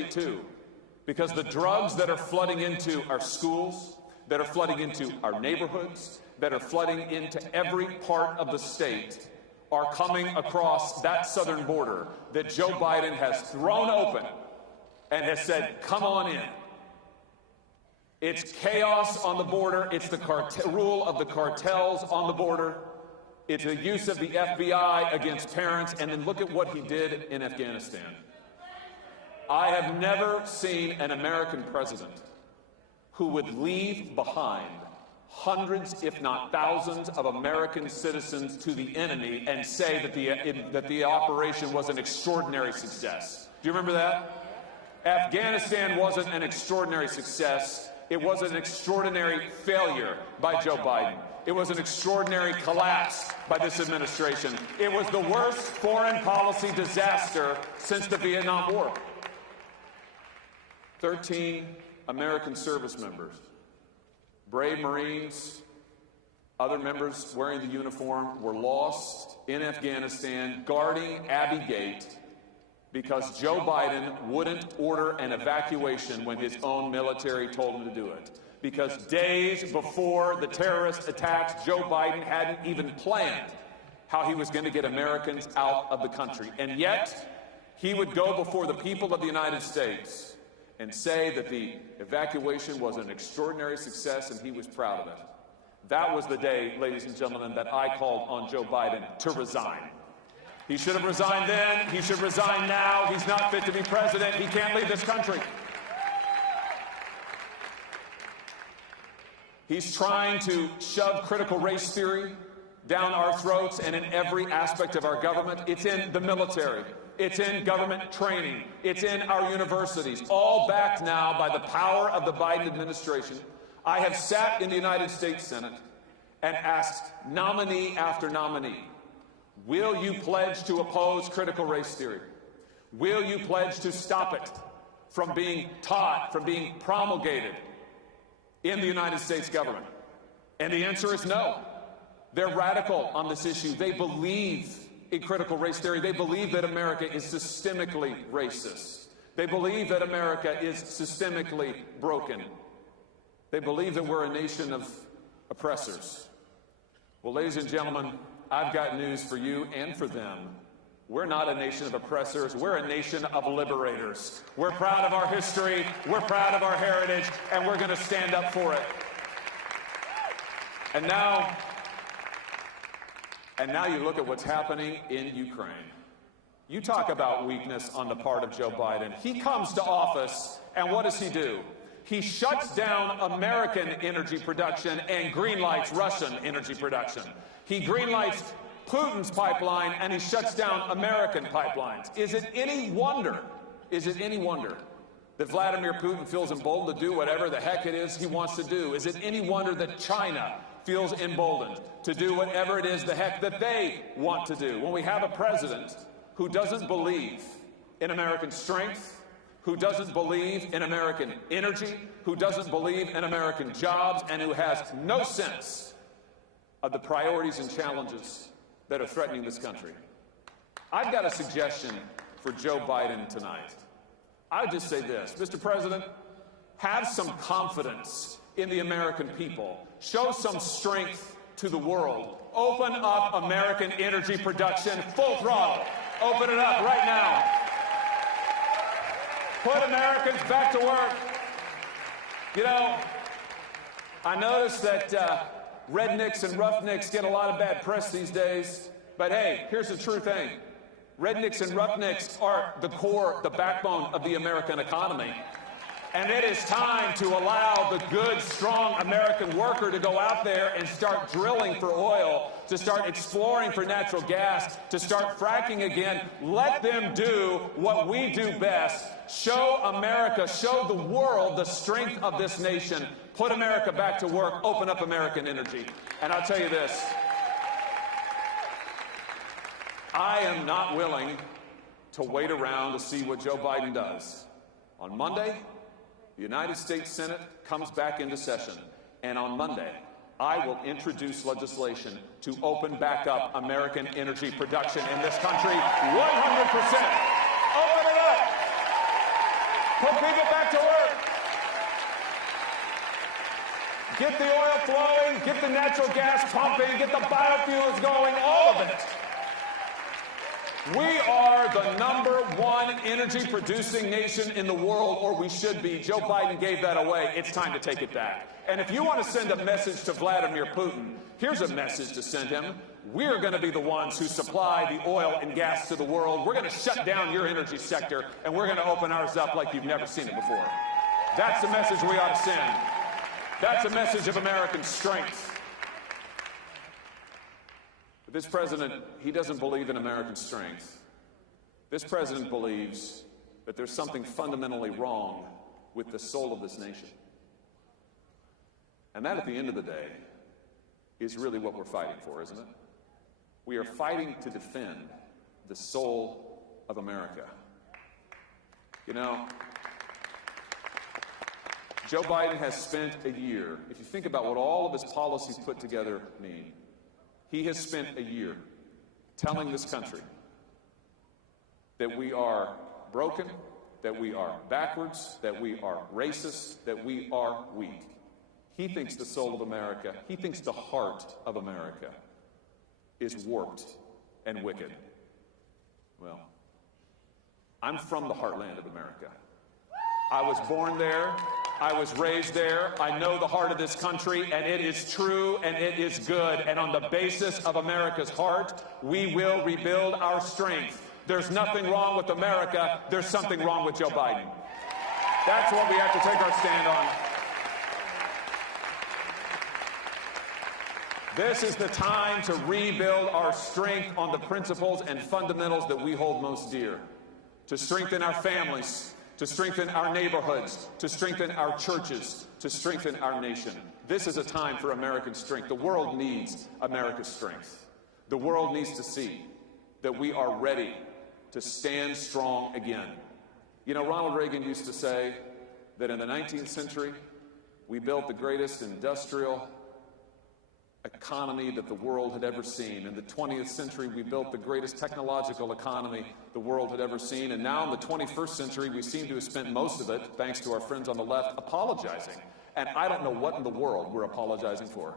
state too, because the drugs that are flooding into our schools, that are flooding into our neighborhoods, that are flooding into every part of the state are coming across that southern border that Joe Biden has thrown open and has said, come on in. It's chaos on the border. It's the rule of the cartels on the border. It's the use of the FBI against parents. And then look at what he did in Afghanistan. I have never seen an American president who would leave behind hundreds, if not thousands, of American citizens to the enemy and say that the operation was an extraordinary success. Do you remember that? Afghanistan wasn't an extraordinary success. It was an extraordinary failure by Joe Biden. It was an extraordinary collapse by this administration. It was the worst foreign policy disaster since the Vietnam War. 13 American service members, brave Marines, other members wearing the uniform, were lost in Afghanistan guarding Abbey Gate because Joe Biden wouldn't order an evacuation when his own military told him to do it. Because days before the terrorist attacks, Joe Biden hadn't even planned how he was going to get Americans out of the country. And yet, he would go before the people of the United States and say that the evacuation was an extraordinary success and he was proud of it. That was the day, ladies and gentlemen, that I called on Joe Biden to resign. He should have resigned then. He should resign now. He's not fit to be president. He can't lead this country. He's trying to shove critical race theory down our throats and in every aspect of our government. It's in the military. It's in government training. It's in our universities, all backed now by the power of the Biden administration. I have sat in the United States Senate and asked nominee after nominee, will you pledge to oppose critical race theory? Will you pledge to stop it from being taught, from being promulgated in the United States government? And the answer is no. They're radical on this issue. They believe in critical race theory. They believe that America is systemically racist. They believe that America is systemically broken. They believe that we're a nation of oppressors. Well, ladies and gentlemen, I've got news for you and for them. We're not a nation of oppressors. We're a nation of liberators. We're proud of our history. We're proud of our heritage, and we're going to stand up for it. And now you look at what's happening in Ukraine. You talk about weakness on the part of Joe Biden. He comes to office, and what does he do? He shuts down American energy production and greenlights Russian energy production. He greenlights Putin's pipeline, and he shuts down American pipelines. Is it any wonder that Vladimir Putin feels emboldened to do whatever the heck it is he wants to do? Is it any wonder that China feels emboldened to do whatever it is the heck that they want to do? When we have a president who doesn't believe in American strength, who doesn't believe in American energy, who doesn't believe in American jobs, and who has no sense of the priorities and challenges that are threatening this country. I've got a suggestion for Joe Biden tonight. I would just say this, Mr. President, have some confidence in the American people. Show some strength to the world. Open up American energy production full throttle. Open it up right now. Put Americans back to work. You know, I notice that rednecks and roughnecks get a lot of bad press these days. But hey, here's the true thing. Rednecks and roughnecks are the core, the backbone of the American economy. And it is time to allow the good, strong American worker to go out there and start drilling for oil, to start exploring for natural gas, to start fracking again. Let them do what we do best. Show America, show the world the strength of this nation. Put America back to work. Open up American energy. And I'll tell you this. I am not willing to wait around to see what Joe Biden does. On Monday, the United States Senate comes back into session, and on Monday, I will introduce legislation to open back up American energy production in this country 100%. Open it up. Put people back to work. Get the oil flowing, get the natural gas pumping, get the biofuels going, all of it. We are the #1 energy-producing nation in the world, or we should be. Joe Biden gave that away. It's time to take it back. And if you want to send a message to Vladimir Putin, here's a message to send him. We're going to be the ones who supply the oil and gas to the world. We're going to shut down your energy sector, and we're going to open ours up like you've never seen it before. That's the message we ought to send. That's a message of American strength. But this president, he doesn't believe in American strength. This president believes that there's something fundamentally wrong with the soul of this nation. And that, at the end of the day, is really what we're fighting for, isn't it? We are fighting to defend the soul of America. You know, Joe Biden has spent a year, if you think about what all of his policies put together mean, he has spent a year telling this country that we are broken, that we are backwards, that we are racist, that we are weak. He thinks the soul of America, he thinks the heart of America is warped and wicked. Well, I'm from the heartland of America. I was born there. I was raised there. I know the heart of this country, and it is true and it is good. And on the basis of America's heart, we will rebuild our strength. There's nothing wrong with America. There's something wrong with Joe Biden. That's what we have to take our stand on. This is the time to rebuild our strength on the principles and fundamentals that we hold most dear. To strengthen our families, to strengthen our neighborhoods, to strengthen our churches, to strengthen our nation. This is a time for American strength. The world needs America's strength. The world needs to see that we are ready to stand strong again. You know, Ronald Reagan used to say that in the 19th century, we built the greatest industrial economy that the world had ever seen. In the 20th century, we built the greatest technological economy the world had ever seen. And now in the 21st century, we seem to have spent most of it, thanks to our friends on the left, apologizing. And I don't know what in the world we're apologizing for.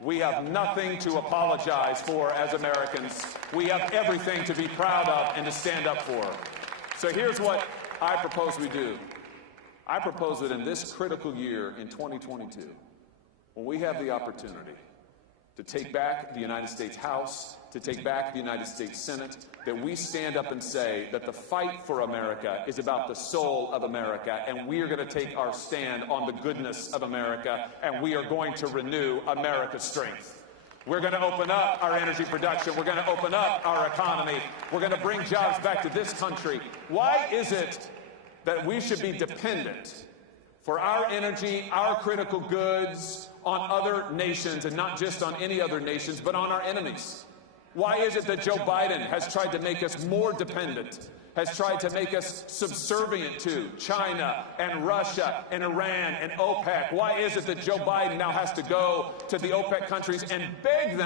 We have nothing to apologize for as Americans. We have everything to be proud of and to stand up for. So here's what I propose we do. I propose that in this critical year, in 2022, when we have the opportunity to take back the United States House, to take back the United States Senate, that we stand up and say that the fight for America is about the soul of America, and we are going to take our stand on the goodness of America, and we are going to renew America's strength. We're going to open up our energy production. We're going to open up our economy. We're going to bring jobs back to this country. Why is it that we should be dependent for our energy, our critical goods, on other nations, and not just on any other nations, but on our enemies? Why is it that Joe Biden has tried to make us more dependent, has tried to make us subservient to China and Russia and Iran and OPEC? Why is it that Joe Biden now has to go to the OPEC countries and beg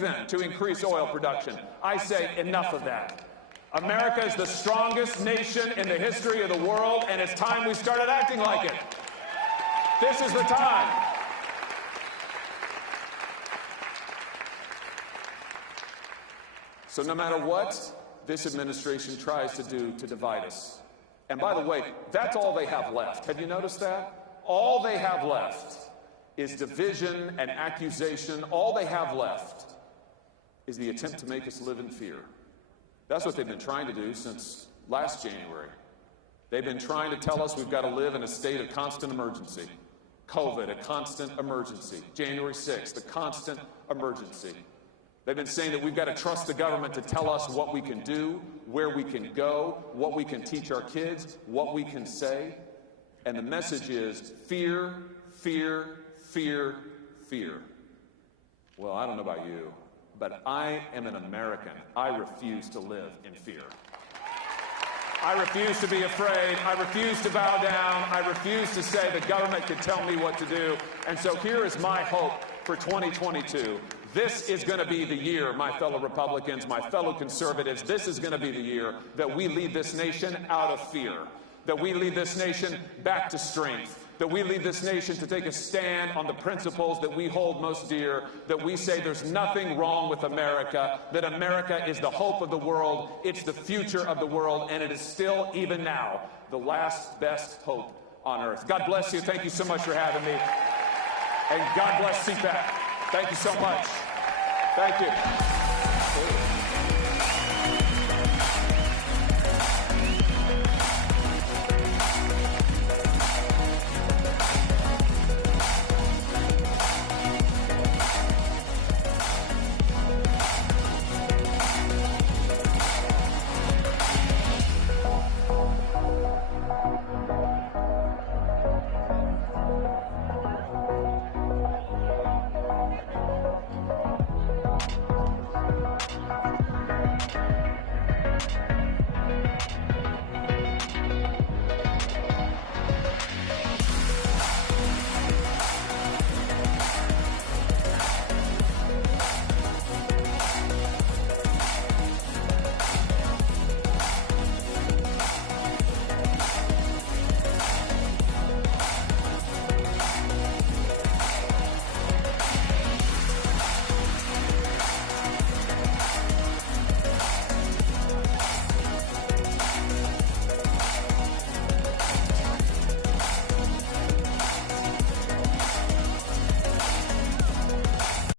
them to increase oil production? I say enough of that. America is the strongest nation in the history of the world, and it's time we started acting like it. This is the time. So no matter what this administration tries to do to divide us, and by the way, that's all they have left. Have you noticed that? All they have left is division and accusation. All they have left is the attempt to make us live in fear. That's what they've been trying to do since last January. They've been trying to tell us we've got to live in a state of constant emergency. COVID, a constant emergency. January 6th, a constant emergency. They've been saying that we've got to trust the government to tell us what we can do, where we can go, what we can teach our kids, what we can say. And the message is fear, fear, fear, fear. Well, I don't know about you, but I am an American. I refuse to live in fear. I refuse to be afraid. I refuse to bow down. I refuse to say the government can tell me what to do. And so here is my hope for 2022. This is going to be the year, my fellow Republicans, my fellow conservatives, this is going to be the year that we lead this nation out of fear. that we lead this nation back to strength, that we lead this nation to take a stand on the principles that we hold most dear, that we say there's nothing wrong with America, that America is the hope of the world, it's the future of the world, and it is still, even now, the last best hope on earth. God bless you. Thank you so much for having me. And God bless CPAC. Thank you so much. Thank you.